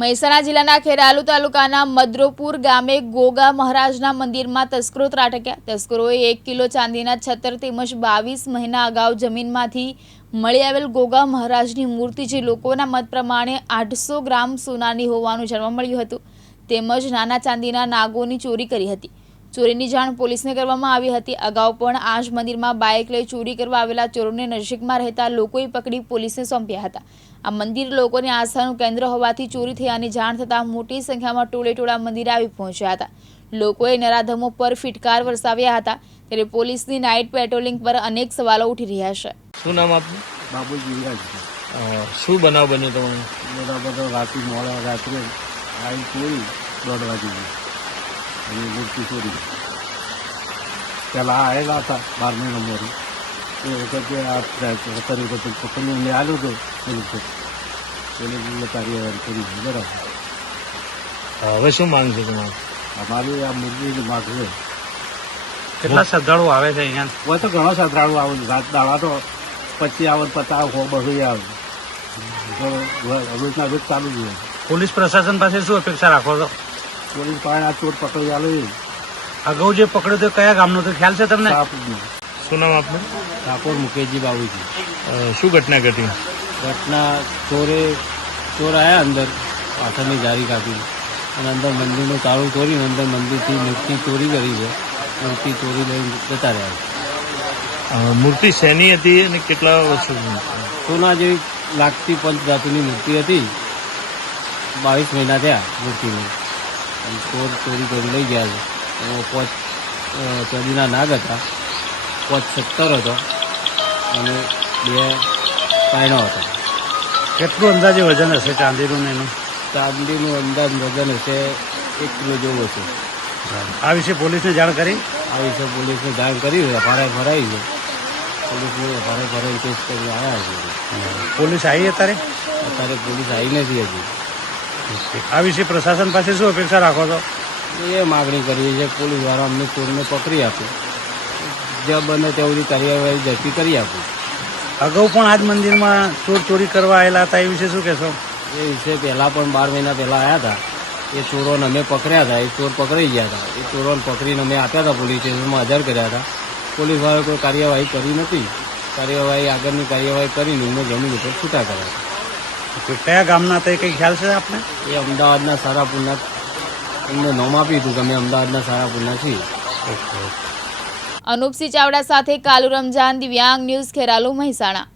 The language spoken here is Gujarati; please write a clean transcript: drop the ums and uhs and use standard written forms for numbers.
મહેસાણા જિલ્લાના ખેરાલુ તાલુકાના મદ્રોપુર ગામે ગોગા મહારાજના મંદિરમાં તસ્કરો ત્રાટક્યા। તસ્કરોએ 1 કિલો ચાંદીના છત્ર તેમજ 22 મહિના અગાઉ જમીનમાંથી મળી આવેલ ગોગા મહારાજની મૂર્તિ જે લોકોના મત પ્રમાણે 800 ગ્રામ સોનાની હોવાનું જાણવા મળ્યું હતું તેમજ નાના ચાંદીના નાગોની ચોરી કરી હતી। ચોરીની જાણ પોલીસને કરવામાં આવી હતી। અગાઉ પણ આ જ મંદિરમાં બાઇક લઈ ચોરી કરવા આવેલા ચોરોને નજીકમાં રહેતા લોકોએ પકડી પોલીસને સોંપ્યા હતા। આ મંદિર લોકોની આસ્થાનું કેન્દ્ર હોવાથી ચોરી થયાની જાણ થતાં મોટી સંખ્યામાં ટોળેટોળા મંદિરે આવી પહોંચ્યા હતા। લોકોએ નરાધમો પર ફિટકાર વરસાવ્યા હતા ત્યારે પોલીસની નાઇટ પેટ્રોલિંગ પર અનેક સવાલો ઉઠી રહ્યા છે। શું નામ આપનું? બાબુજી વિરાજ। શું બનાવ બન્યો તમારે? બધા રાતે મોડા રાત્રે આવી ચોરી 1:30 વાગે અને મૂર્તિ ચોરી પહેલાં આવેલા હતા 12 નંબરે એ વખતે આ અત્યારે વખતે પકડીને મેં આવ્યો હતો એ વખતે એને કાર્યવાહી કરી બરાબર। હવે શું માંગ છે તમારે? અમારી આ મૂર્તિની માગ છે। કેટલા શ્રદ્ધાળુ આવે છે અહીંયા? હોય તો ઘણો શ્રદ્ધાળુ આવે રાત દાડા તો 25 આવે 50 100 આવે તો રોજના રોજ ચાલુ જ હોય। પોલીસ પ્રશાસન પાસે શું અપેક્ષા રાખો છો? પોલીસ પાસે આ ચોર પકડી આલે અગાઉ જે પકડ્યો તો કયા ગામનો તો ખ્યાલ છે તમને? શું નામ આપનું? ઠાકોર મુકેશજી બાબુજી। શું ઘટના ઘટી? ઘટના ચોર આવ્યા અંદર પાછળની જારી કાપી અને અંદર મંદિરનું તાળું તોડીને અંદર મંદિરથી મૂર્તિ ચોરી કરી છે। મૂર્તિ ચોરી લઈને જતા રહ્યા। મૂર્તિ શેની હતી અને કેટલા વર્ષો? સોના જેવી લાગતી પંચધાતુની મૂર્તિ હતી। 22 મહિના થયા મૂર્તિને અને ચોર ચોરી કરી લઈ ગયા છે। એમાં 5 ચાંદીના નાગ હતા, 5 17 હતો અને 2 કાયણો હતા। કેટલું અંદાજે વજન હશે ચાંદીનું ને એનું? ચાંદીનું અંદાજ વજન હશે 1 કિલો જેવું હશે। આ વિશે પોલીસને જાણ કરી? આ વિશે પોલીસને જાણ કરી એફઆઈઆર ભરાઈ છે। પોલીસને એફઆઈઆર ભરાઈ કેસ કરી આવ્યા છે। પોલીસ આવી અત્યારે? અત્યારે પોલીસ આવી નથી હજી। આ વિશે પ્રશાસન પાસે શું અપેક્ષા રાખો છો? એ માગણી કરીએ છીએ પોલીસવાળા અમને ચોરને પકડી આપે, જ્યાં બને ત્યાં બધી કાર્યવાહી ઝડપી કરી આપે। અગાઉ પણ આ જ મંદિરમાં ચોરી કરવા આવેલા હતા, એ વિશે શું કહેશો? એ વિશે પહેલાં પણ 12 મહિના પહેલાં આવ્યા હતા। એ ચોરોને અમે પકડ્યા હતા। એ ચોર પકડાઈ ગયા હતા। એ ચોરોને પકડીને અમે આપ્યા હતા પોલીસ સ્ટેશનમાં હાજર કર્યા હતા। પોલીસવાળાએ કોઈ કાર્યવાહી કરી નથી। આગળની કાર્યવાહી કરીને એમને જમીન ઉપર છૂટા કર્યા। કયા ગામના હતા એ કંઈ ખ્યાલ છે આપને? એ અમદાવાદના સારાપુરના એમને નામ આપ્યું હતું કે અમે અમદાવાદના સારાપુરના છીએ। અનુપસિંહ ચાવડા સાથે કાલુ રમજાન, દિવ્યાંગ ન્યૂઝ, ખેરાલુ, મહેસાણા।